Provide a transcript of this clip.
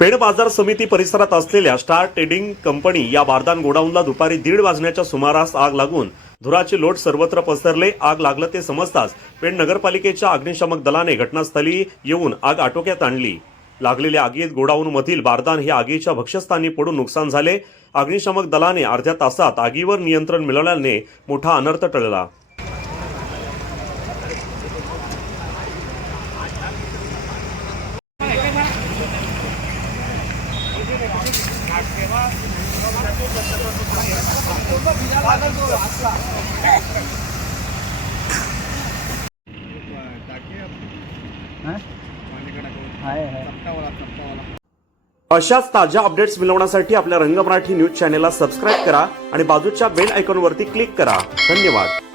पेण बाजार समिती परिसरात असलेल्या स्टार ट्रेडिंग कंपनी या बारदान गोडाऊनला दुपारी दीड वाजण्याच्या सुमारास आग लागून धुराचे लोट सर्वत्र पसरले. आग लागलं ते समजताच पेण नगरपालिकेच्या अग्निशमक दलाने घटनास्थळी येऊन आग आटोक्यात आणली. लागलेल्या आगीत गोडाऊनमधील बारदान हे आगीच्या भक्ष्यस्थानी पडून नुकसान झाले. अग्निशमक दलाने अर्ध्या तासात आगीवर नियंत्रण मिळवल्याने मोठा अनर्थ टळला. अशाच ताज्या अपडेट्स मिळवण्यासाठी आपल्या रंग मराठी न्यूज चॅनेलला सबस्क्राईब करा आणि बाजूच्या बेल आयकॉनवरती क्लिक करा. धन्यवाद.